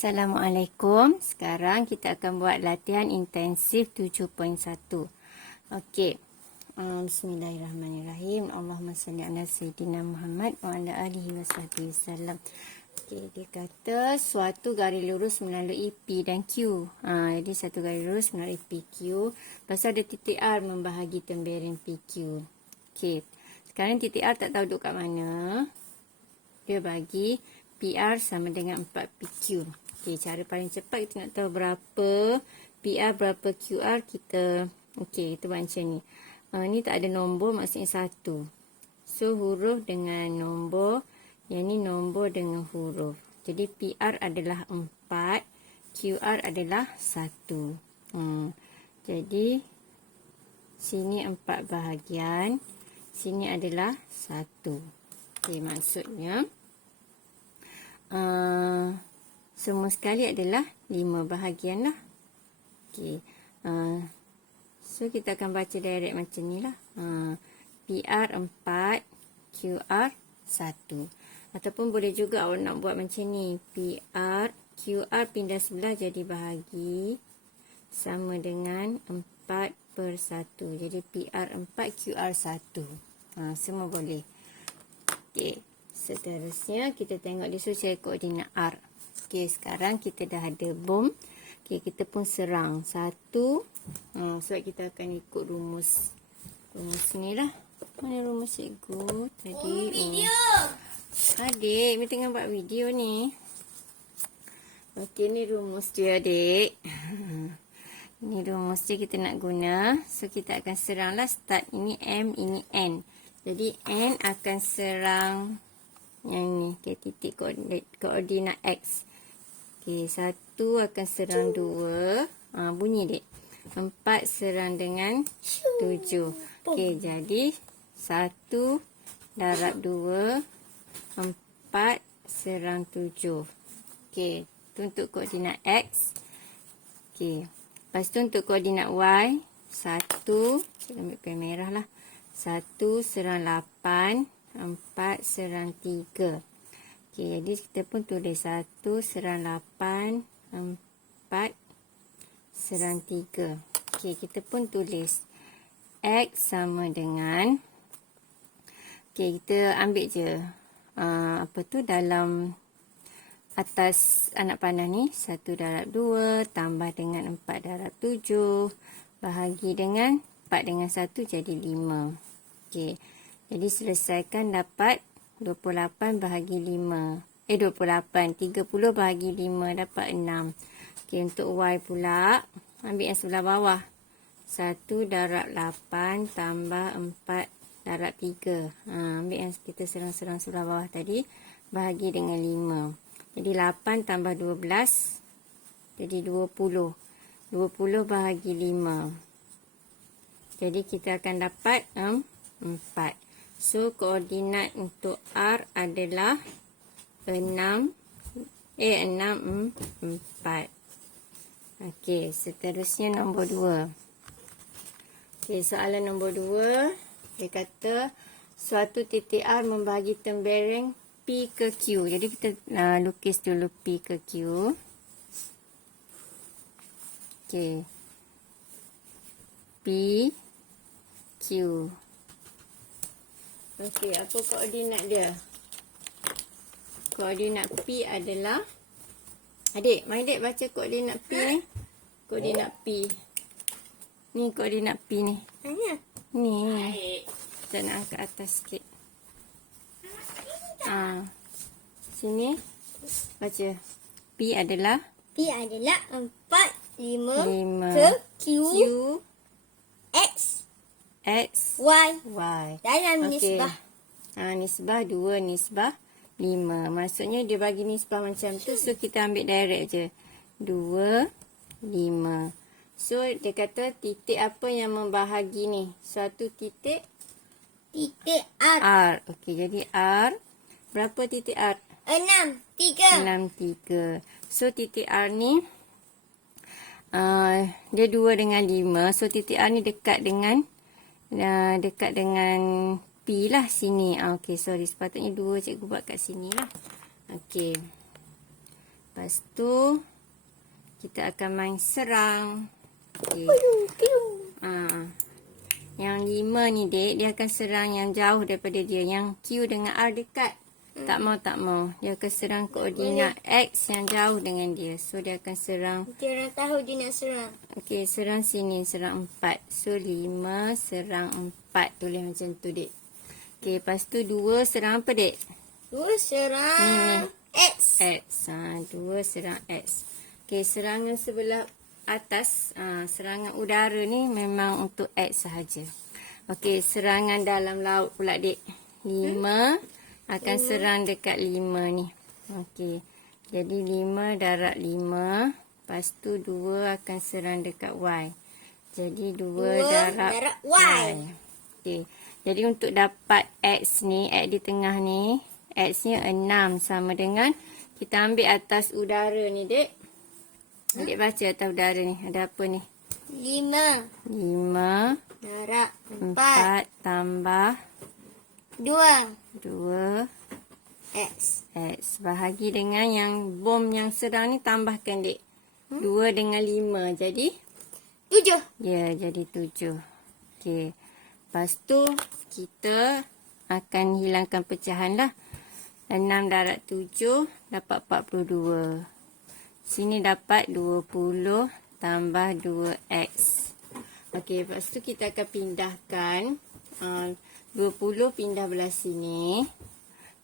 Assalamualaikum. Sekarang kita akan buat latihan intensif 7.1. Okey. Bismillahirrahmanirrahim. Allahumma salli ala sayyidina Muhammad wa ala alihi wasallam. Okey, dia kata suatu garis lurus melalui P dan Q. Jadi satu garis lurus melalui PQ. Lepas ada titik R membahagi tembereng PQ. Okey. Sekarang titik R tak tahu duduk kat mana. Dia bagi PR sama dengan 4PQ. Okey, cara paling cepat kita nak tahu berapa PR, berapa QR kita. Okey, kita buat macam ni. Ni tak ada nombor, maksudnya 1. So, huruf dengan nombor. Yang ni nombor dengan huruf. Jadi, PR adalah 4. QR adalah 1. Jadi, sini 4 bahagian. Sini adalah 1. Okey, maksudnya semua sekali adalah 5 bahagian lah. Okey. So kita akan baca direct macam ni lah. PR 4, QR 1. Ataupun boleh juga awak nak buat macam ni. PR, QR pindah sebelah jadi bahagi. Sama dengan 4/1. Jadi PR 4, QR 1. Semua boleh. Okey. Seterusnya kita tengok dia suruh cari koordinat R. Okey, sekarang kita dah ada bom. Okey, kita pun serang 1. Sebab kita akan ikut rumus. Rumus ni lah. Mana rumus cikgu tadi? Video. Adik, ni tengah buat video ni. Okey, ni rumus dia, adik. Ni rumus dia kita nak guna. So kita akan serang lah. Start ini M, ini N. Jadi N akan serang yang ni, okay, titik koordinat X. Okey, 1 akan serang 2. Bunyi dek. 4 serang dengan 7. Okey, jadi 1 darab 2, 4 serang 7. Okey, tu untuk koordinat X. Okey, lepas tu untuk koordinat Y, 1, kita ambil pen merah lah. 1 serang 8. 4 serang 3. Okey, jadi kita pun tulis 1 serang 8, 4 serang 3. Okey, kita pun tulis X sama dengan. Okey, kita ambil je dalam atas anak panah ni 1 darab 2 tambah dengan 4 darab 7 bahagi dengan 4 dengan 1 jadi 5. Okey. Jadi selesaikan dapat 28 bahagi 5. 28. 30 bahagi 5 dapat 6. Okey, untuk Y pula. Ambil yang sebelah bawah. 1 darab 8 tambah 4 darab 3. Ambil yang kita serang-serang sebelah bawah tadi. Bahagi dengan 5. Jadi 8 tambah 12. Jadi 20. 20 bahagi 5. Jadi kita akan dapat 4. So, koordinat untuk R adalah 6, 4. Okey, seterusnya nombor 2. Okey, soalan nombor 2. Dia kata, suatu titik R membahagi tembereng P ke Q. Jadi, kita lukis dulu P ke Q. Okey. P, Q. Okey, apa koordinat dia? Koordinat P adalah, adik, mari dek baca koordinat P ni. Koordinat P. Ni koordinat P ni. Mana? Ni. Kita nak angkat atas sikit. Sini. Baca. P adalah 4, 5 ke Q, X, Y. Dalam nisbah. Nisbah 2, nisbah 5. Maksudnya dia bagi nisbah macam tu. So, kita ambil direct je. 2, 5. So, dia kata titik apa yang membahagi ni? Suatu titik? Titik R. R. Okey, jadi R. Berapa titik R? 6, 3. 6, 3. So, titik R ni, dia 2 dengan 5. So, titik R ni dekat dengan P lah sini. Okey, sorry. Sepatutnya 2 cikgu buat kat sini lah. Okey. Lepas tu kita akan main serang. Okey. Yang 5 ni dek, dia akan serang yang jauh daripada dia. Yang Q dengan R dekat. Tak mau. Dia akan serang koordinat X yang jauh dengan dia. So dia akan serang. Dia orang tahu dia nak serang. Okey, serang sini, serang 4. So 5 serang 4. Tulis macam tu dek. Okey, lepas tu 2 serang apa dek? 2 serang X. X. 2 serang X. Okey, serangan sebelah atas, serangan udara ni memang untuk X sahaja. Okey, serangan dalam laut pula dek. 5 akan serang dekat 5 ni. Okey. Jadi 5 darat 5. Lepas tu 2 akan serang dekat Y. Jadi 2 darat Y. Okey. Jadi untuk dapat X ni, X di tengah ni, X-nya 6 sama dengan, kita ambil atas udara ni dek. Adik baca atas udara ni. Ada apa ni? 5 darat 4 tambah 2 X. bahagi dengan yang bom yang serang ni, tambahkan dek. 2 dengan 5 jadi 7. ya, jadi 7. Okey. Lepas tu kita akan hilangkan pecahan lah. 6 darat 7 dapat 42. Sini dapat 20 tambah 2X. Okey, lepas tu kita akan pindahkan 20 pindah belah sini.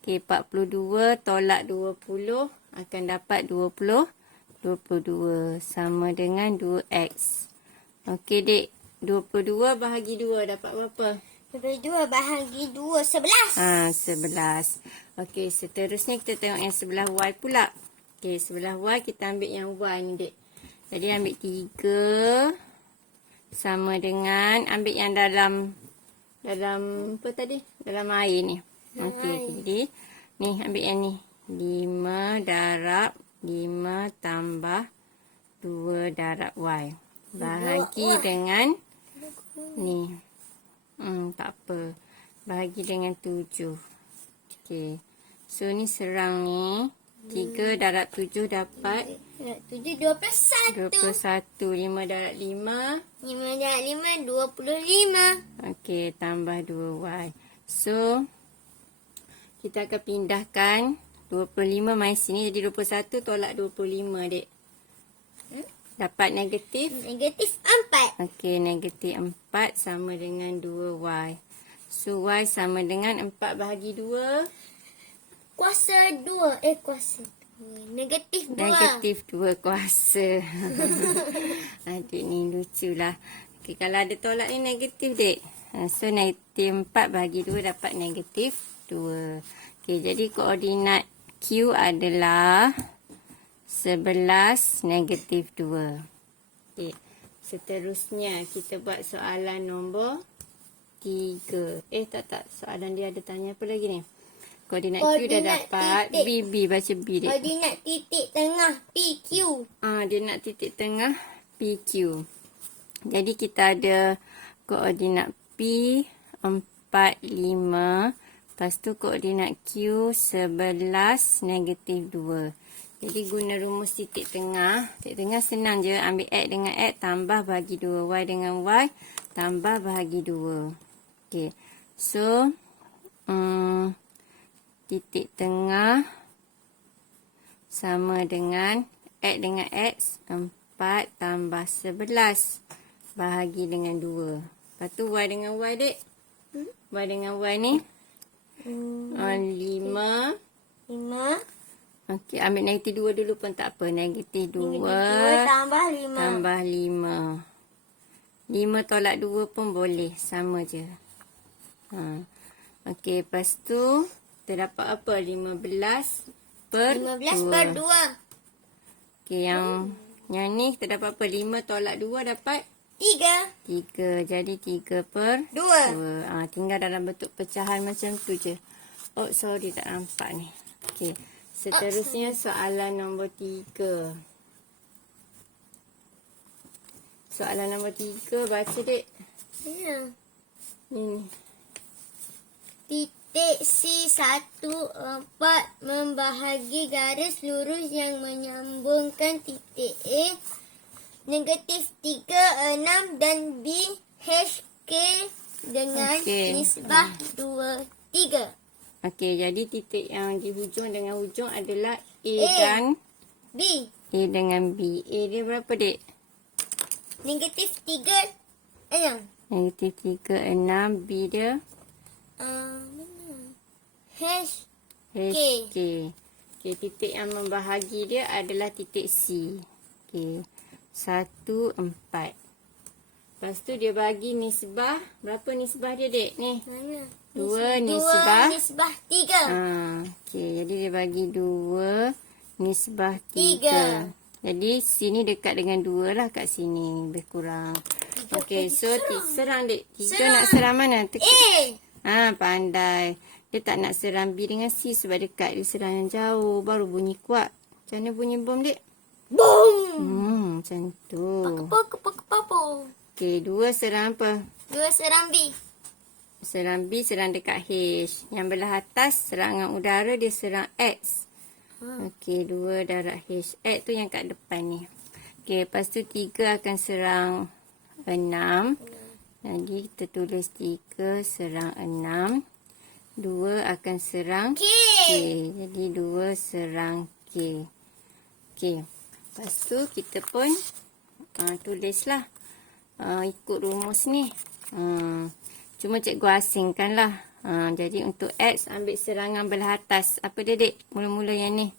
Okey, 42 tolak 20 akan dapat 22 sama dengan 2X. Okey dek, 22 bahagi 2 dapat berapa? 22 bahagi 2, 11. 11. Okey, seterusnya kita tengok yang sebelah Y pula. Okey, sebelah Y kita ambil yang Y ni dek. Jadi ambil 3 sama dengan, ambil yang dalam apa tadi? Dalam air ni. Okey, jadi ni ambil yang ni. 5 darab 5 tambah 2 darab Y. Bahagi dengan ni. Tak apa. Bahagi dengan 7. Okey. So ni serang ni. 3 darab 7 dapat 7, 21. 5 darab 5. 5 darab 5, 25. Okey, tambah 2Y. So, kita akan pindahkan 25 main sini. Jadi 21 tolak 25 dek. Dapat negatif. Negatif 4. Okey, negatif 4 sama dengan 2Y. So, Y sama dengan 4 bahagi 2. Kuasa 2. Kuasa 2. Negatif 2. Negatif 2 kuasa. Adik ni lucu lah. Okay, kalau ada tolak ni negatif dek. So negatif 4 bahagi 2 dapat negatif 2. Okay, jadi koordinat Q adalah 11 negatif 2. Okay, seterusnya kita buat soalan nombor 3. Tak. Soalan dia ada tanya apa lagi ni? Koordinat Q dah dapat. B, baca B dek. Koordinat titik tengah PQ. Dia nak titik tengah PQ. Jadi kita ada koordinat P 4, 5. Lepas tu koordinat Q 11, negatif 2. Jadi guna rumus titik tengah. Titik tengah senang je. Ambil X dengan X tambah bahagi 2. Y dengan Y tambah bahagi 2. Okay. So, titik tengah sama dengan X dengan X, 4 tambah 11 bahagi dengan 2. Lepas tu Y dengan Y dek. Y dengan Y ni 5. 5. Okey, ambil negatif 2 dulu pun tak apa. Negatif 2 tambah 5. tambah 5. 5 tolak 2 pun boleh. Sama je. Okey, lepas tu terdapat apa? 15 per 2. Okey, yang ni terdapat apa? 5 tolak 2 dapat 3. Jadi 3 per 2. Tinggal dalam bentuk pecahan macam tu je. Oh, sorry tak nampak ni. Okey, seterusnya soalan nombor 3. Soalan nombor 3 baca dek. Ya. Ni. Titik titik C14 membahagi garis lurus yang menyambungkan titik A, negatif 3, 6 dan B, H, K dengan Okey. nisbah 2, 3. Okey, jadi titik yang di hujung dengan hujung adalah A A. dan B, A dengan B. A dia berapa, Dek? negatif 3, 6. Negatif 3, 6. B dia H, H, K. Okey, titik yang membahagi dia adalah titik C. Okey, 1, 4. Lepas tu dia bagi nisbah. Berapa nisbah dia, Dek? Ni. mana? 2 nisbah nisbah. 3. Okey, jadi dia bagi 2 nisbah 3. 3. Jadi sini dekat dengan 2 lah kat sini. Lebih kurang. Okey, so serang, Dek. 3 Serang. nak serang mana? A. Pandai. Dia tak nak serang B dengan C sebab dekat. Dia serang yang jauh. Baru bunyi kuat. Macam mana bunyi bom, Dek? Boom. Macam tu. Paku. Okey, 2 serang apa? 2 serang B. Serang B serang dekat H. Yang belah atas serangan udara dia serang X. Okey, 2 darab H. X tu yang kat depan ni. Okey, lepas tu 3 akan serang 6. Jadi kita tulis 3 serang 6. 2 akan serang K. K. Jadi 2 serang K. Okey. Lepas tu kita pun tulislah. Ikut rumus ni. Cuma cikgu asingkan lah. Jadi untuk X ambil serangan belah atas. Apa dia, Dek? Mula-mula yang ni.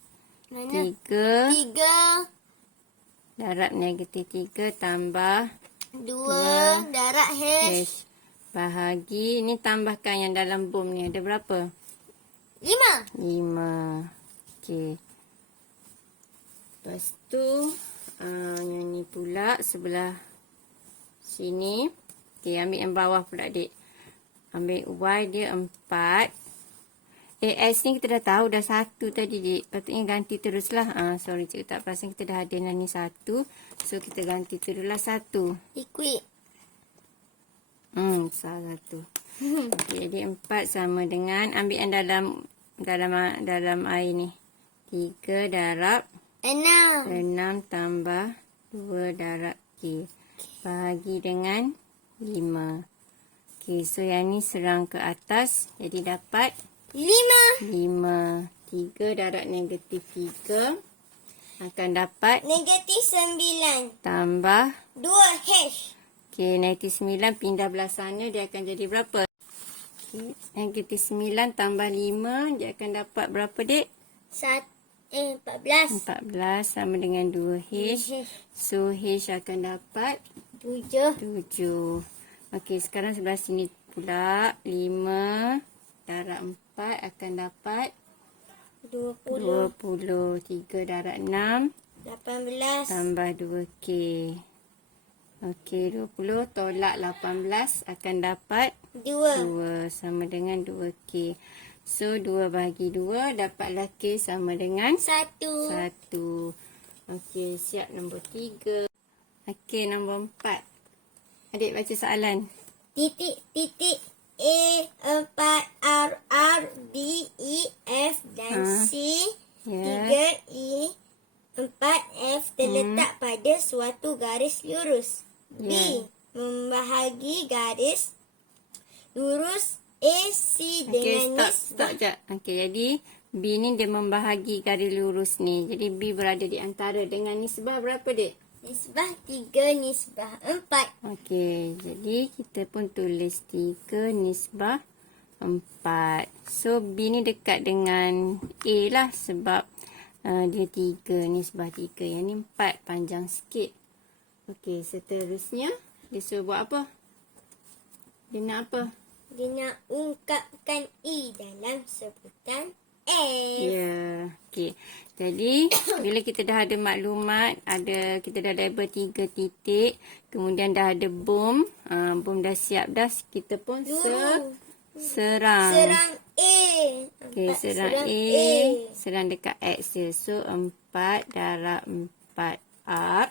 Mana? 3 3, darab negatif 3 tambah 2 darab H. H. Bahagi. Ni tambahkan yang dalam bom ni. Ada berapa? 5. 5. Okey. Lepas tu yang ni pula sebelah sini. Okey, ambil yang bawah pula, Dek. Ambil Y dia 4. X ni kita dah tahu dah 1 tadi, Dek. Patutnya ganti teruslah. Sorry, cikgu tak perasan kita dah ada ni 1. So kita ganti teruslah 1. Liquid. Salah tu. Okey, jadi 4 sama dengan ambil yang dalam air ni. 3 darab 6. 6 tambah 2 darab K. Bahagi dengan 5. Okey, so yang ni serang ke atas. Jadi dapat 5. 5. 3 darab negatif 3 akan dapat Negatif 9. tambah. 2 H. Okey, negatif 9 pindah belah sana dia akan jadi berapa? Okay. Negatif 9 tambah 5 dia akan dapat berapa, Dek? 14. 14 sama dengan 2H. So H akan dapat 7. 7. Okey, sekarang sebelah sini pula 5 darab 4 akan dapat 20. 3 darab 6 18. tambah 2K. Okey, 20 tolak 18 akan dapat 2. 2 sama dengan 2K. So 2 bahagi 2 dapatlah K sama dengan 1. 1. Okey, siap nombor 3. Okey, nombor 4. Adik baca soalan. Titik A 4 R B E F dan C 3 E 4 F terletak pada suatu garis lurus. B membahagi garis lurus AC dengan Stop jap. Okey, jadi B ni dia membahagi garis lurus ni. Jadi B berada di antara dengan nisbah berapa, Dek? nisbah 3 nisbah 4. Okey, jadi kita pun tulis 3 nisbah 4. So B ni dekat dengan A lah sebab dia 3 nisbah 3. Yang ni 4 panjang sikit. Okey, seterusnya dia suruh buat apa? Dia nak apa? Dia nak ungkapkan E dalam sebutan F. Ya, okey. Jadi, bila kita dah ada maklumat, kita dah label 3 titik, kemudian dah ada bom, bom dah siap dah, kita pun serang. Serang A. Okey, serang A, serang dekat X dia. So, 4 darab 4 R.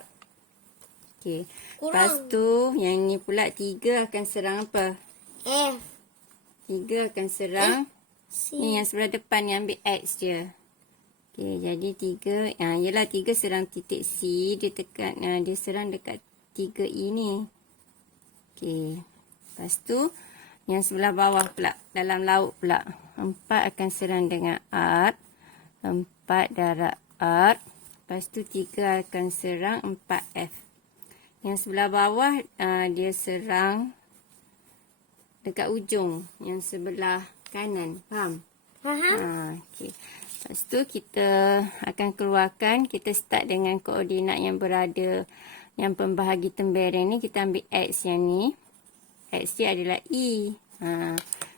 Okey. Lepas tu, yang ni pula 3 akan serang apa? F. 3 akan serang C. Ni yang sebelah depan ni ambil X je. Okey, jadi 3. Yelah 3 serang titik C. Dia tekan, dia serang dekat 3E ni. Okey. Lepas tu, yang sebelah bawah pula. Dalam laut pula. 4 akan serang dengan R. 4 darab R. Lepas tu 3 akan serang 4F. Yang sebelah bawah, dia serang dekat ujung. Yang sebelah kanan. Faham? Faham? Okey. Lepas tu kita akan keluarkan, kita start dengan koordinat yang berada, yang pembahagi tembereng ni, kita ambil X yang ni. X dia adalah E.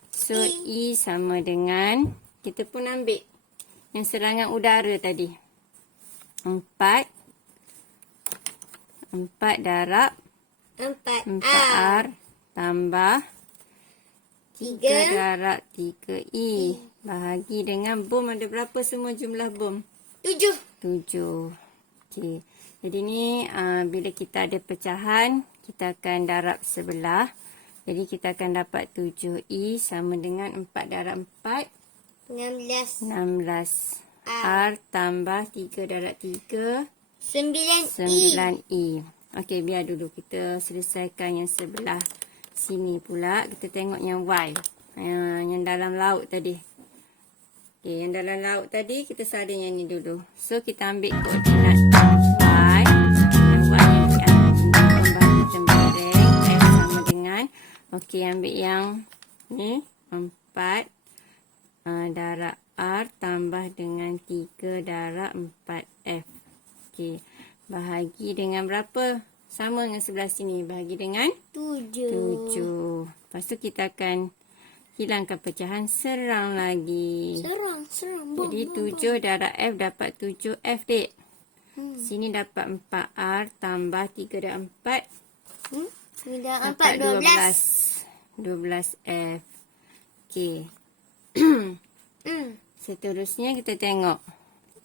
So, E sama dengan, kita pun ambil yang serangan udara tadi. 4 darab 4R tambah 3 darab 3E. Bahagi dengan bom ada berapa semua jumlah bom? 7. 7. Okey. Jadi ni bila kita ada pecahan, kita akan darab sebelah. Jadi kita akan dapat 7E sama dengan 4 darab 4. 16. 16. R tambah 3 darab 3. 9E. 9E. Okey, biar dulu kita selesaikan yang sebelah sini pula. Kita tengok yang Y. Yang dalam laut tadi. Okey, yang dalam laut tadi kita salin yang ni dulu. So, kita ambil koordinat Y. Yang Y yang pembahagi tembereng. F sama dengan. Okey, ambil yang ni. 4 darab R tambah dengan 3 darab 4F. Okey. Bahagi dengan berapa? Sama dengan sebelah sini. Bahagi dengan 7. Lepas tu kita akan hilangkan pecahan, serang lagi. Serang. Jadi 7 darab F dapat 7F, dek. Sini dapat 4R tambah 3 darab 4. 4, 12. 12F. Okey. Seterusnya kita tengok.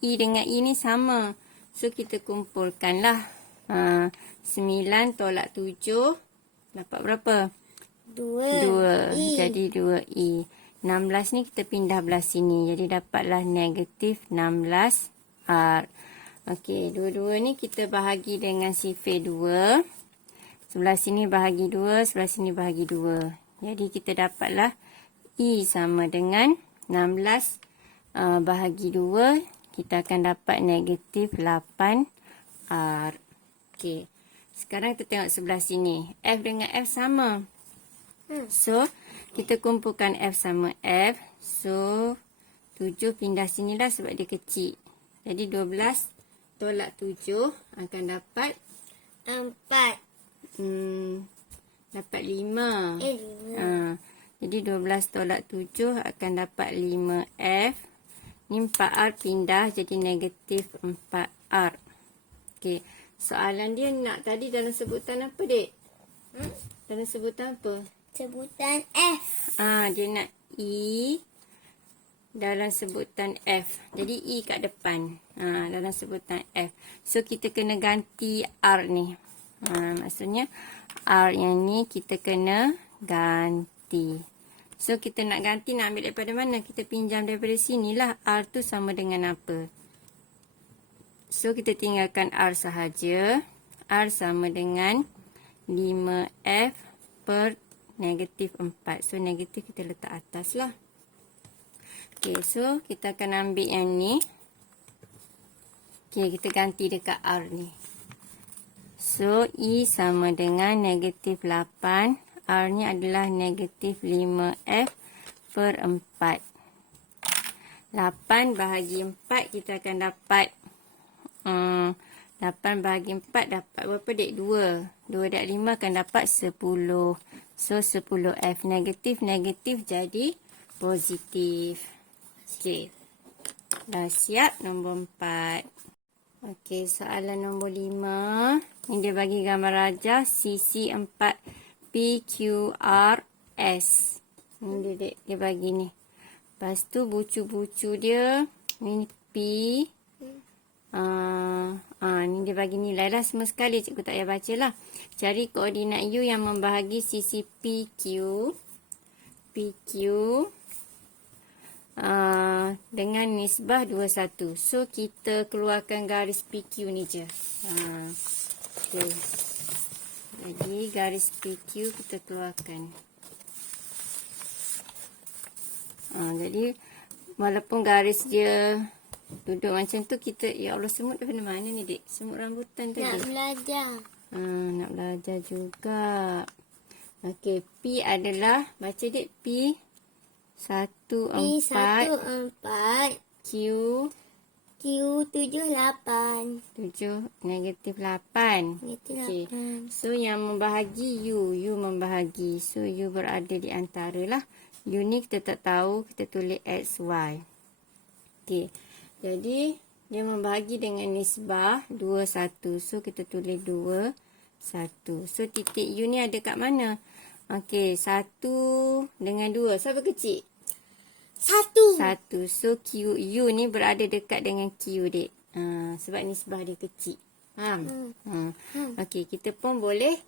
E dengan E ni sama. So, kita kumpulkanlah. 9 tolak 7. Dapat berapa? 2. Jadi 2E. 16 ni kita pindah belah sini. Jadi dapatlah negatif 16R. Okey, dua-dua ni kita bahagi dengan sifir 2. Sebelah sini bahagi 2, sebelah sini bahagi 2. Jadi kita dapatlah E sama dengan 16 bahagi 2. Kita akan dapat negatif 8R. Okey. Sekarang kita tengok sebelah sini. F dengan F sama. So, kita kumpulkan F sama F. So, 7 pindah sinilah sebab dia kecil. Jadi, 12 tolak 7 akan dapat 4. Dapat 5. Jadi, 12 tolak 7 akan dapat 5F. Ni 4R pindah jadi negatif 4R. Okey. Soalan dia nak tadi dalam sebutan apa, dek? Dalam sebutan apa? Sebutan F. Dia nak E dalam sebutan F. Jadi E kat depan. Dalam sebutan F. So kita kena ganti R ni. Maksudnya R yang ni kita kena ganti. So kita nak ganti, nak ambil daripada mana? Kita pinjam daripada sinilah. R tu sama dengan apa? So kita tinggalkan R sahaja. R sama dengan 5F per negatif 4. So, negatif kita letak atas lah. Okay, so kita akan ambil yang ni. Okay, kita ganti dekat R ni. So, E sama dengan negatif 8. R ni adalah negatif 5F per 4. 8 bahagi 4 kita akan dapat 8 bahagi 4 dapat berapa, dek? 2. 2 darab 5 akan dapat 10. So, 10F. Negatif jadi positif. Okey. Dah siap nombor 4. Okey, soalan nombor 5. Ini dia bagi gambar rajah sisi 4 PQRS. Ini dia, dek. Dia bagi ni. Lepas tu bucu-bucu dia. Ini P. Ni dia bagi nilai lah semua sekali. Cikgu tak payah baca lah. Cari koordinat U yang membahagi sisi PQ dengan nisbah 21. So, kita keluarkan garis PQ ni je. Okay. Jadi, garis PQ kita keluarkan. Jadi, walaupun garis dia duduk macam tu, kita, ya Allah, semut daripada mana ni, Dek? Semut rambutan tadi. Nak belajar. Nak belajar juga. Okey, P adalah, baca Dek, P 1, 4. P1, 4. Q Q7, 8. 7, negatif 8. Negatif Okey. 8. So, yang membahagi U. U membahagi. So, U berada di antara lah. U ni kita tak tahu. Kita tulis X, Y. Okey. Jadi, dia membahagi dengan nisbah 2, 1. So, kita tulis 2, 1. So, titik U ni ada kat mana? Okey, 1 dengan 2. Siapa kecil? 1. 1. So, Q, U ni berada dekat dengan Q, Dek. Sebab nisbah dia kecil. Faham? Okey, kita pun boleh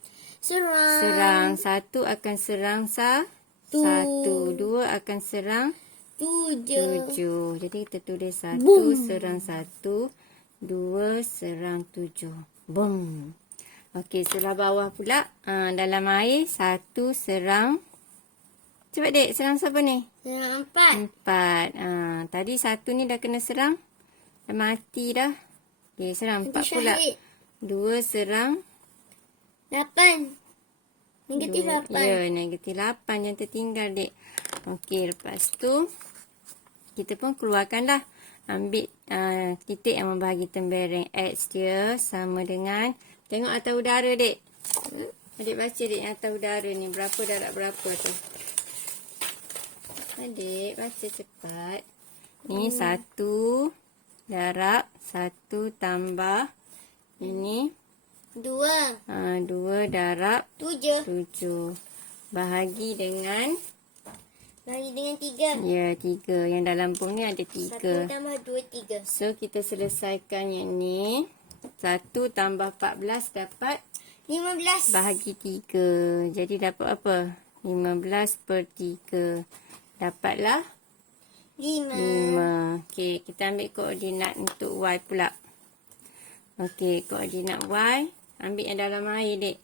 serang. 1 akan serang 1. 2 akan serang 7. Jadi, kita tulis 1 serang 1. 2 serang 7. Boom. Okey, sebelah bawah pula. Dalam air, 1 serang. Cepat, Dek. Serang siapa ni? Serang 4. 4. Tadi 1 ni dah kena serang. Dah mati dah. Okey, serang 4 pula. 2 serang 8. Negatif 8. Ya, negatif 8 yang tertinggal, Dek. Okey, lepas tu kita pun keluarkanlah. Ambil titik yang membahagi tembereng X dia sama dengan, tengok atas udara, Dek. Adik baca, Dek, yang atas udara ni. Berapa darab berapa tu? Adik, baca cepat. Ni 1 darab 1 tambah. Ini 2. 2 darab 7. 7. Bahagi dengan, Bagi dengan 3. ya, 3. Yang dalam pung ni ada 1 3. tambah 2, 3. So, kita selesaikan yang ni. 1 tambah 14 dapat 15. bahagi 3. Jadi, dapat apa? 15 per 3. Dapatlah 5. 5. Okey, kita ambil koordinat untuk Y pula. Okey, koordinat Y. Ambil yang dalam air, Dek.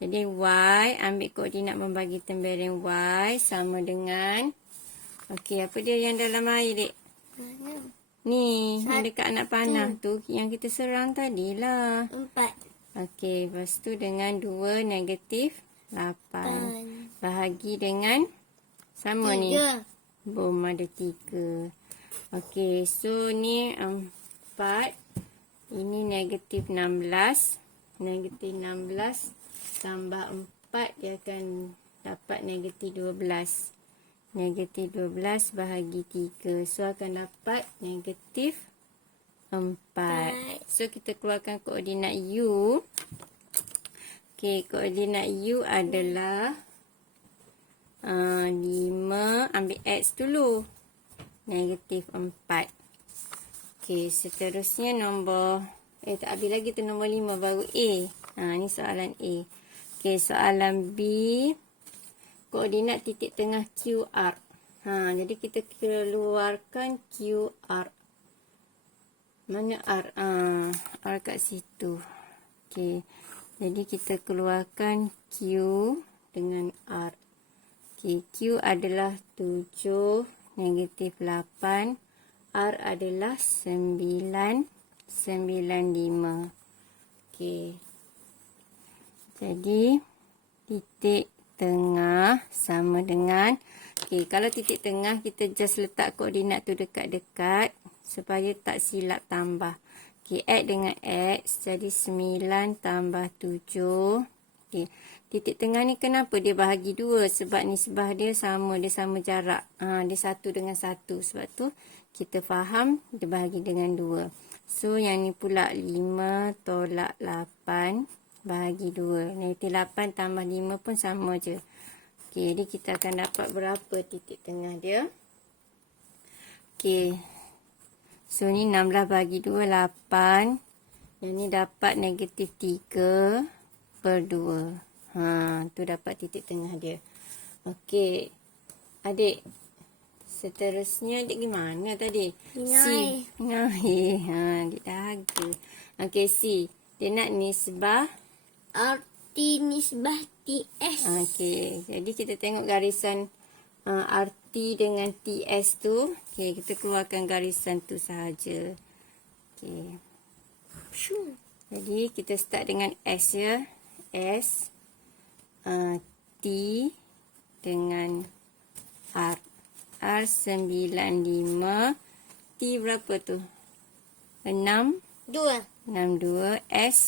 Jadi, Y, ambil koordinat membagi tembereng Y sama dengan, okey, apa dia yang dalam air, Dek? Mana? Ni, yang dekat anak panah tu, yang kita serang tadilah. 4. Okey, lepas tu dengan 2 negatif 8. Bahagi dengan, sama ni. 3. Bom, ada 3. Okey, so ni 4. Ini negatif 16. Negatif 16 tambah 4, dia akan dapat negatif 12. Negatif 12 bahagi 3. So, akan dapat negatif 4. So, kita keluarkan koordinat U. Okey, koordinat U adalah 5. Ambil X dulu. Negatif 4. Okey, seterusnya nombor, tak habis lagi tu nombor 5, baru A. Ni soalan A. Okey, soalan B. Koordinat titik tengah QR. Jadi kita keluarkan QR. Mana R? R kat situ. Okey. Jadi kita keluarkan Q dengan R. Okey, Q adalah 7, negatif 8. R adalah 9, 95. Okey. Jadi, titik tengah sama dengan, okey, kalau titik tengah kita just letak koordinat tu dekat-dekat supaya tak silap tambah. Okey, X dengan X jadi 9 tambah 7. Okey, titik tengah ni kenapa dia bahagi 2? Sebab nisbah dia sama jarak. Dia 1 dengan 1. Sebab tu kita faham dia bahagi dengan 2. So, yang ni pula 5 tolak 8 bahagi 2. Negatif 8 tambah 5 pun sama je. Okey, jadi kita akan dapat berapa titik tengah dia. Okey. So, ni 16 bagi 2, 8. Yang ni dapat negatif 3 per 2. Tu dapat titik tengah dia. Okey. Adik. seterusnya adik gimana tadi? Ngai. C. Ngai. Adik dahaga. Okey, C. Dia nak nisbah. Arti nisbah TS. Okey, jadi kita tengok garisan RT dengan TS tu. Okey, kita keluarkan garisan tu sahaja. Okey. Shoo. Jadi kita start dengan S ya. S. T dengan R. R95. T berapa tu? 6. 2. 62. S.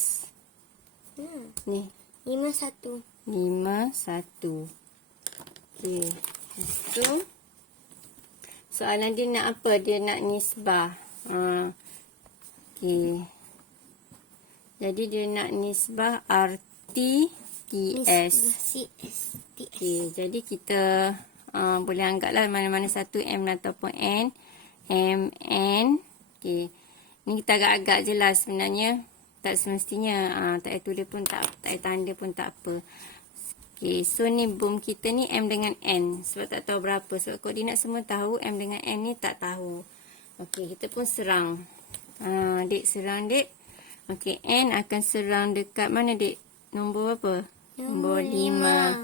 Ni. 51. 51. Okey. Lepas tu. Soalan dia nak apa? Dia nak nisbah. Okey. Jadi dia nak nisbah RT TS. CS. TS. Okey, jadi kita boleh anggaplah mana-mana satu M ataupun N. M, N. Okey. Ni kita agak-agak je lah sebenarnya. Tak semestinya. Tak payah tulis pun tak payah tanda pun tak apa. Okey, so ni boom kita ni M dengan N. Sebab tak tahu berapa. Sebab koordinat semua tahu. M dengan N ni tak tahu. Okey, kita pun serang. Dek serang dek. Okey, N akan serang dekat mana dek? Nombor apa? Nombor 5.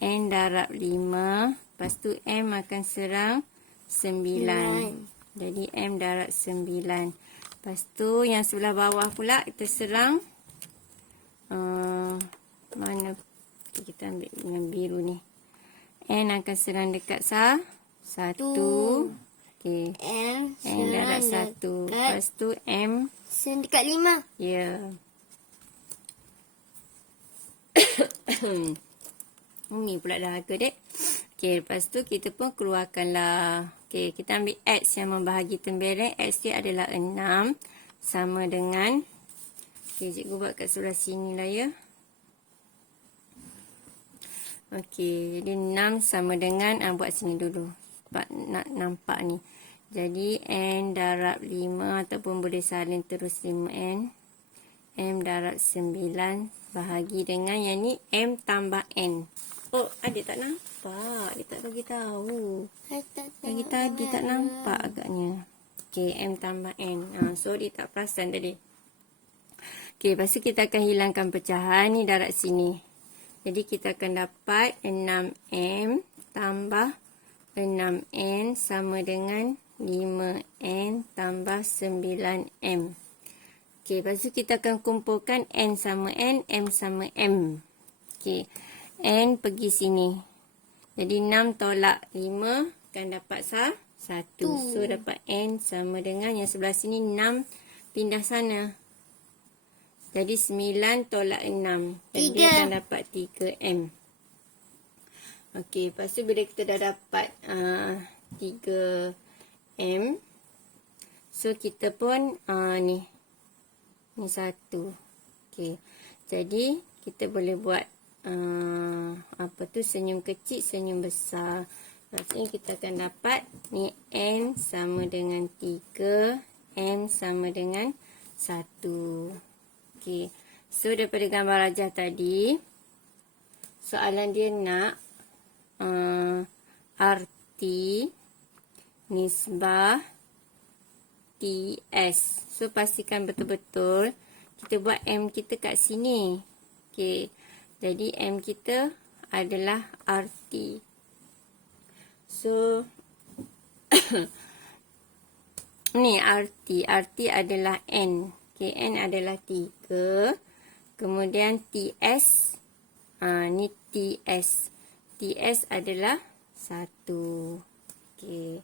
N darab 5. Lepas tu M akan serang 9. Jadi M darab 9. Lepas tu yang sebelah bawah pula kita serang. Mana? Okay, kita ambil dengan biru ni. N akan serang dekat 1. Okey. M N darab 1. Lepas tu M. dekat 5. Ya. Umi pula dahaga dek. Okey, lepas tu kita pun keluarkanlah. Okey, kita ambil X yang membahagi tembereng. X dia adalah 6. Sama dengan. Okey, cikgu buat kat sebelah sini lah ya. Okey, jadi 6 sama dengan. Buat sini dulu. Sebab nak nampak ni. Jadi N darab 5 ataupun boleh salin terus 5N. M darab 9 bahagi dengan yang ni M tambah N. Oh, adik tak nampak. Adik tak bagi tahu. Lagi tadi tak nampak agaknya. Okey, M tambah N. So, dia tak perasan tadi. Okey, lepas tu kita akan hilangkan pecahan ni darab sini. Jadi, kita akan dapat 6M tambah 6N sama dengan 5N tambah 9M. Okey, lepas tu kita akan kumpulkan N sama N, M sama M. Okey, N pergi sini. Jadi 6 tolak 5 akan dapat 1. So, dapat N sama dengan yang sebelah sini 6 pindah sana. Jadi 9 tolak 6. Jadi dia akan dapat 3M. Okey, lepas tu bila kita dah dapat 3M. So, kita pun ni. Ni 1. Okey. Jadi, kita boleh buat apa tu, senyum kecil, senyum besar. Maksudnya kita akan dapat ni N sama dengan 3, M sama dengan 1. Okey. So, daripada gambar rajah tadi, soalan dia nak RT nisbah TS. So, pastikan betul-betul kita buat M kita kat sini. Okey. Jadi, M kita adalah RT. So, ni RT. RT adalah N. Okey, N adalah 3. Kemudian TS. Ni TS. TS adalah 1. Okey.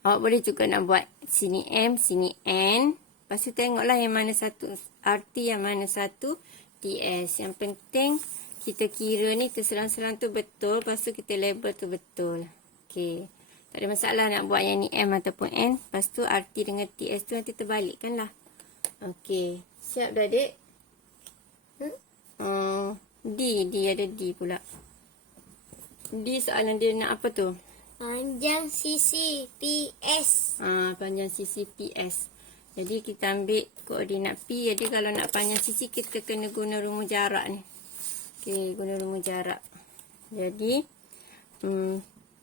Awak boleh juga nak buat sini M, sini N. Lepas tu tengoklah yang mana satu RT, yang mana satu TS. Yang penting kita kira ni terserang-serang tu betul. Lepas tu kita label tu betul. Okey. Tak ada masalah nak buat yang ni M ataupun N. Lepas tu RT dengan TS tu nanti terbalikkan lah. Okey. Siap dah dek? D ada D pula. D soalan dia nak apa tu? Panjang sisi PS. Panjang sisi PS. Jadi kita ambil koordinat P. Jadi kalau nak panjang sisi kita kena guna rumus jarak ni. Okey, guna rumus jarak. Jadi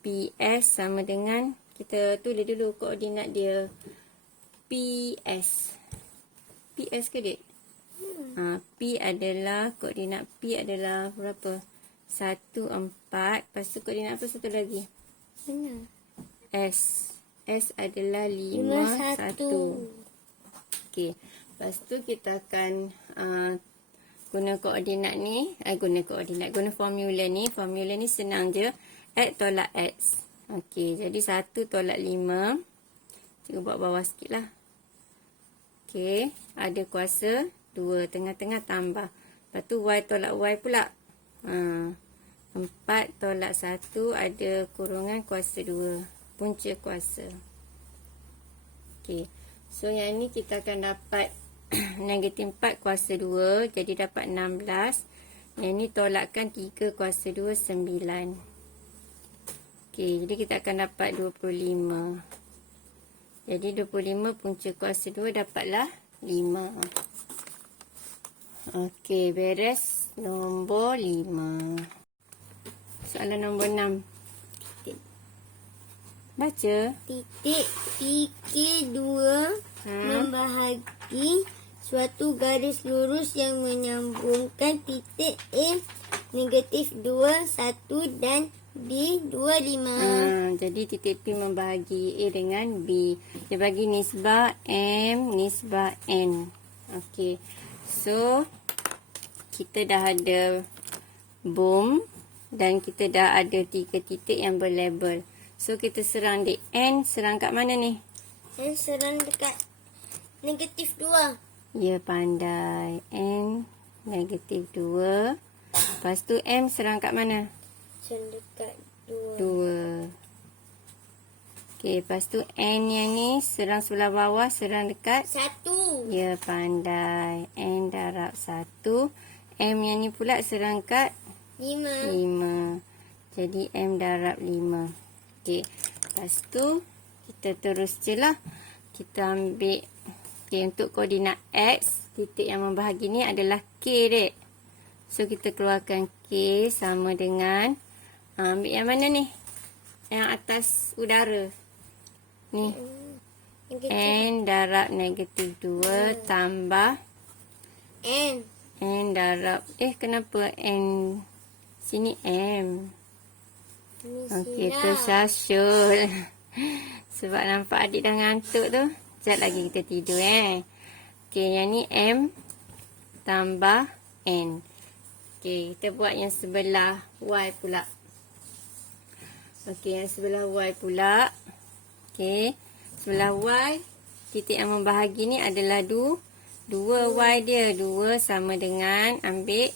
PS sama dengan, kita tulis dulu koordinat dia. PS. PS ke dek? P adalah, koordinat P adalah berapa? 1, 4. Lepas tu koordinat apa satu lagi? Mana? S. S adalah 5, 1. 1. Okey. Lepas tu kita akan guna koordinat ni. Guna formula ni. Formula ni senang je. X tolak X. Okey. Jadi 1 tolak 5. Cikgu buat bawah sikit lah. Okey. Ada kuasa 2. Tengah-tengah tambah. Lepas tu Y tolak Y pula. 4 tolak 1 ada kurungan kuasa 2. Punca kuasa. Okey. So yang ni kita akan dapat negatif 4 kuasa 2. Jadi dapat 16. Yang ni tolakkan 3 kuasa 2, 9. Okey. Jadi kita akan dapat 25. Jadi 25 punca kuasa 2 dapatlah 5. Okey. Beres nombor 5. Soalan nombor 6. Baca. Titik PK2 membahagi suatu garis lurus yang menyambungkan titik A negatif 2, 1 dan B, 2, 5. Jadi titik P membahagi A dengan B. Dia bagi nisbah M, nisbah N. Okey. So, kita dah ada bom dan kita dah ada 3 titik yang berlabel. So, kita serang dek. N serang kat mana ni? N serang dekat negatif 2. Ya, pandai. N negatif 2. Lepas tu M serang kat mana? Serang dekat 2. 2. Okey, lepas tu N yang ni serang sebelah bawah, serang dekat 1. ya, pandai. N darab 1. M yang ni pula serang kat 5. 5. Jadi M darab 5. Okey. Lepas tu kita terus je lah. Kita ambil untuk koordinat X, titik yang membahagi ni adalah K dek. So kita keluarkan K sama dengan ambil yang mana ni? Yang atas udara. Ni. N darab negatif 2 tambah N. N darab, kenapa N sini M? Okey, tersasul. Sebab nampak adik dah ngantuk tu. Sekejap lagi kita tidur Okey, yang ni M tambah N. Okey, kita buat yang sebelah Y pula. Okey, yang sebelah Y pula. Okey, sebelah Y, titik yang membahagi ni adalah 2Y dia. 2 sama dengan ambil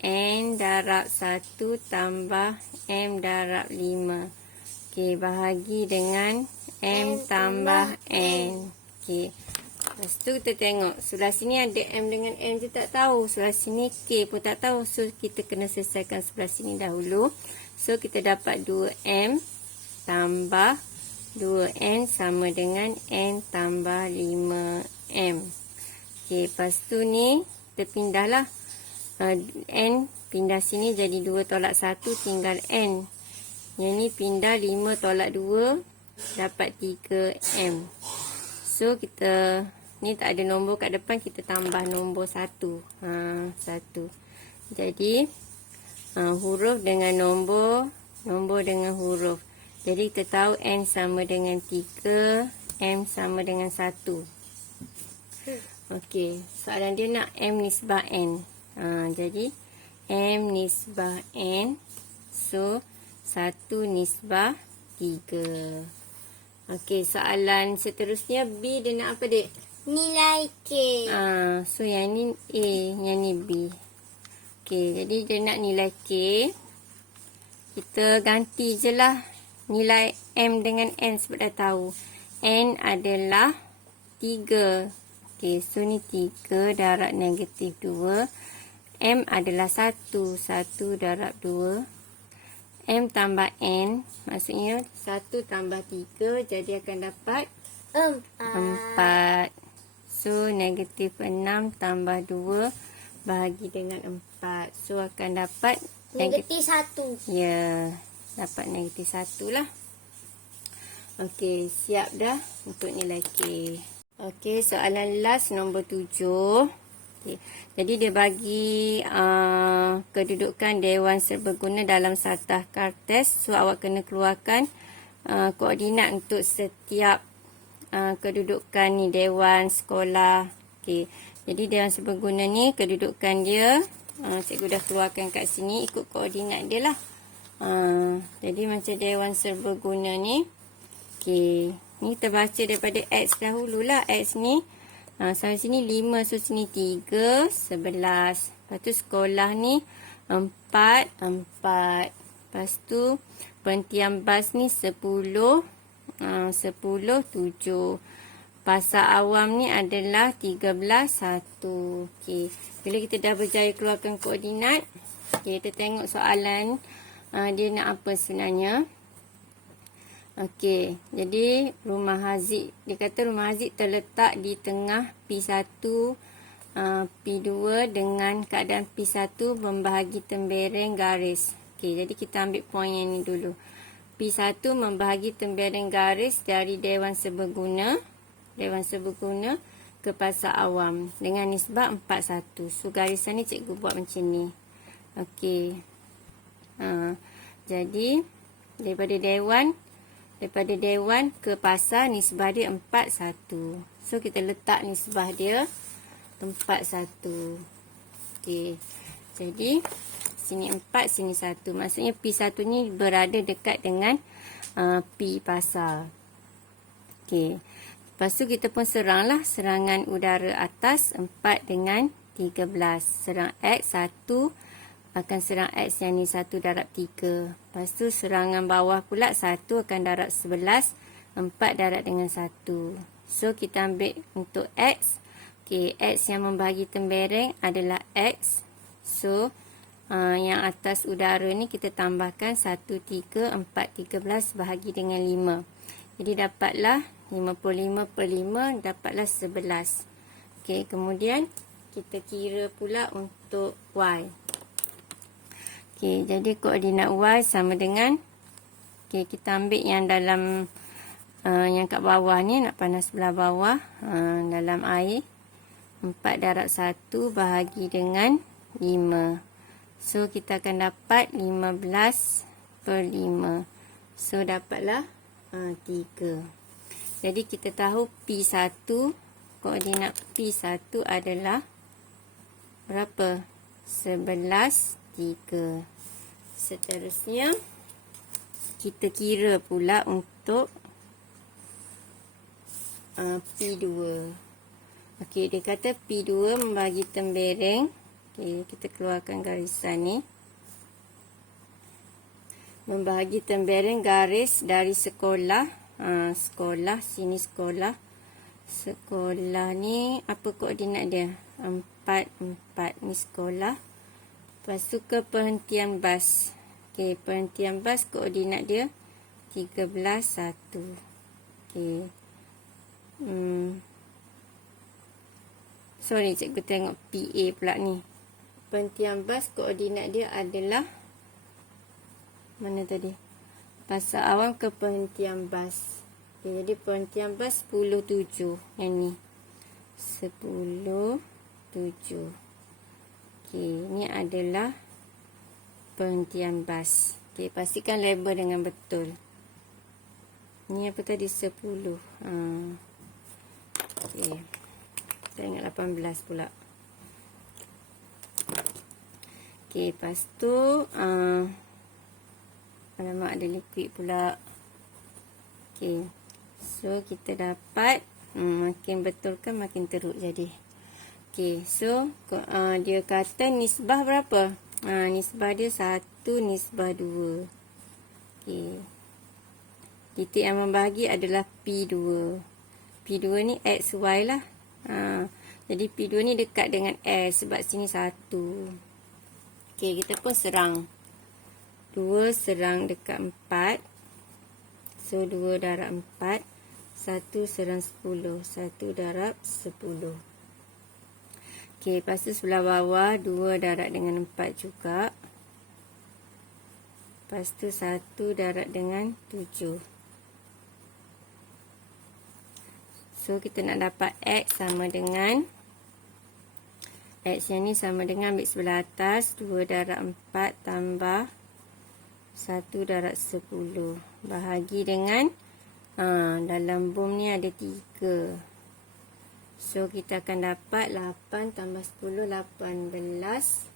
N darab 1 tambah M darab 5. Okey, bahagi dengan M tambah N. Okey. Lepas tu kita tengok. Sebelah sini ada M dengan N je tak tahu. Sebelah sini K pun tak tahu. So, kita kena selesaikan sebelah sini dahulu. So, kita dapat 2M tambah 2N sama dengan N tambah 5M. Okey, lepas tu ni kita pindahlah. N pindah sini jadi 2 tolak 1 tinggal N. Yang ni pindah 5 tolak 2 dapat 3M. So kita ni tak ada nombor kat depan, kita tambah nombor 1. 1. Jadi huruf dengan nombor, nombor dengan huruf. Jadi kita tahu N sama dengan 3, M sama dengan 1. Okey, soalan dia nak M nisbah N. Jadi M nisbah N. So 1 nisbah 3. Okey, soalan seterusnya B dia nak apa dek? Nilai K. So yang ni A, yang ni B. Okey, jadi dia nak nilai K. Kita ganti je lah nilai M dengan N sebab dah tahu. N adalah 3. Okey, so ni 3 darab negatif 2. M adalah 1. 1 darab 2. M tambah N. Maksudnya 1 tambah 3. Jadi akan dapat 4. So negatif 6 tambah 2 bahagi dengan 4. So akan dapat negatif 1. ya. dapat negatif 1 lah. Okey, siap dah untuk nilai K. Okey, soalan last nombor 7. Okay. Jadi dia bagi kedudukan dewan serbaguna dalam satah kartes. So awak kena keluarkan koordinat untuk setiap kedudukan ni, dewan, sekolah. Okey. Jadi dewan serbaguna ni kedudukan dia cikgu dah keluarkan kat sini ikut koordinat dia lah. Jadi macam dewan serbaguna ni. Okey. Ni kita baca daripada X dahululah. X ni sampai sini 5, so sini 3, 11. Lepas tu sekolah ni 4, 4. Lepas tu penghentian bas ni 10, 10, 7. Pasar awam ni adalah 13, 1. Okey. Bila kita dah berjaya keluarkan koordinat, okay, kita tengok soalan dia nak apa sebenarnya. Okey, jadi rumah Haziq, dia kata rumah Haziq terletak di tengah P1, P2 dengan keadaan P1 membahagi tembereng garis. Okey, jadi kita ambil poin yang ni dulu. P1 membahagi tembereng garis dari dewan serbaguna ke pasar awam dengan nisbah 4:1. So garisan ni cikgu buat macam ni. Okey. Jadi daripada dewan ke pasar nisbah dia 4:1. So kita letak nisbah dia 4:1. Okey. Jadi sini 4, sini 1. Maksudnya P1 ni berada dekat dengan P pasar. Okey. Lepas tu kita pun seranglah serangan udara atas 4 dengan 13. Serang X 1 akan serang X yang ni 1 darab 3. Lepas tu serangan bawah pula 1 akan darab 11. 4 darab dengan 1. So kita ambil untuk X. Okey, X yang membahagi tembereng adalah X. So yang atas udara ni kita tambahkan 1, 3, 4, 13 bahagi dengan 5. Jadi dapatlah 55/5 dapatlah 11. Okey, kemudian kita kira pula untuk Y. Okey, jadi koordinat Y sama dengan, okey, kita ambil yang dalam yang kat bawah ni, nak panas sebelah bawah, dalam air 4 darab 1 bahagi dengan 5. So kita akan dapat 15/5. So dapatlah 3. Jadi kita tahu P1, koordinat P1 adalah berapa? 11, 3. Seterusnya kita kira pula untuk P2. Okey, dia kata P2 membagi tembereng. Okey, kita keluarkan garisan ni. Membahagi tembereng garis dari sekolah. Sekolah, sini sekolah. Sekolah ni apa koordinat dia? 4, 4. Ni sekolah. Lepas tu ke perhentian bas. Okey, perhentian bas koordinat dia 13, 1. Okey. Sorry, cikgu tengok PA pula ni. Perhentian bas koordinat dia adalah mana tadi? Pasar awam ke perhentian bas. Okay, jadi perhentian bas 10, 7. Yang ni 10, 7. Okey, ni adalah perhentian bas. Okey, pastikan label dengan betul. Ni apa tadi? 10. Okey. Kita ingat 18 pula. Okey, lepas tu alamak, ada liquid pula. Okey. So kita dapat makin betulkan makin teruk jadi. Okey, so dia kata nisbah berapa? Nisbah dia 1, nisbah 2. Okey. Titik yang membahagi adalah P2. P2 ni XY lah. Jadi P2 ni dekat dengan S sebab sini 1. Okey, kita pun serang. 2 serang dekat 4. So 2 darab 4. 1 serang 10. 1 darab 10. Okey, lepas tu sebelah bawah 2 darab dengan 4 juga. Lepas tu 1 darab dengan 7. So, kita nak dapat X sama dengan, X yang ni sama dengan ambil sebelah atas, 2 darab 4 tambah 1 darab 10. Bahagi dengan, dalam bom ni ada 3. So, kita akan dapat 8 tambah 10, 18.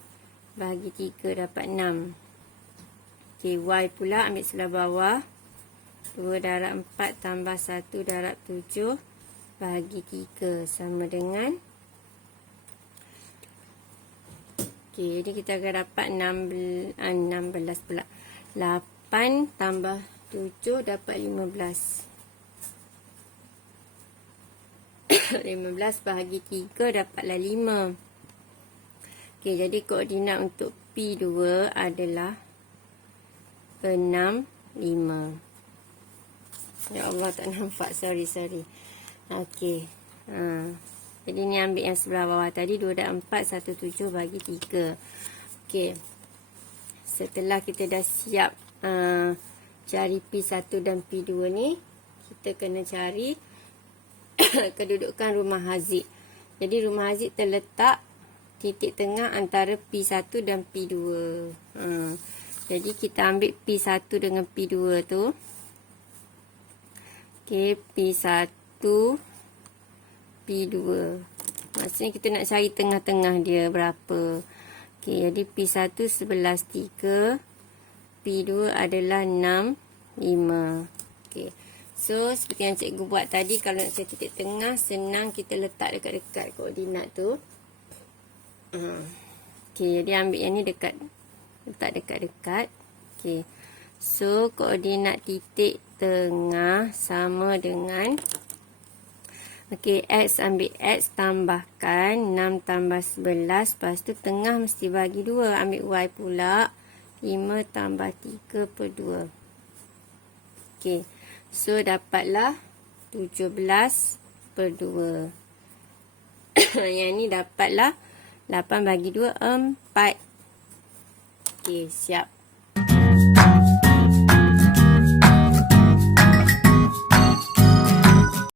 Bahagi 3 dapat 6. Okay, Y pula ambil sebelah bawah. 2 darab 4 tambah 1 darab 7. Bahagi 3 sama dengan. Okay, jadi kita akan dapat 16 pula. 8 tambah 7 dapat 15. 15 bahagi 3 dapatlah 5. Okay, jadi koordinat untuk P2 adalah 6, 5. Ya Allah, tak nampak. Sorry. Okey. Jadi ni ambil yang sebelah bawah tadi. 2 dan 4, 1, 7 bagi 3. Okey. Setelah kita dah siap cari P1 dan P2 ni, kita kena cari kedudukan rumah Haziq. Jadi rumah Haziq terletak titik tengah antara P1 dan P2. Jadi kita ambil P1 dengan P2 tu. Okey, P1, P2. Maksudnya kita nak cari tengah-tengah dia berapa. Okey, jadi P1 11, 3. P2 adalah 6, 5. Okey. So, seperti yang cikgu buat tadi, kalau nak cari titik tengah, senang kita letak dekat-dekat koordinat tu. Okey, jadi ambil yang ni dekat. Letak dekat-dekat. Okey. So, koordinat titik tengah sama dengan, okey, X ambil X, tambahkan 6 tambah 11. Lepas tu tengah mesti bagi 2. Ambil Y pula. 5 tambah 3 per 2. Okey. So, dapatlah 17 per 2. Yang ni dapatlah 8 bagi 2, 4. Okey, siap.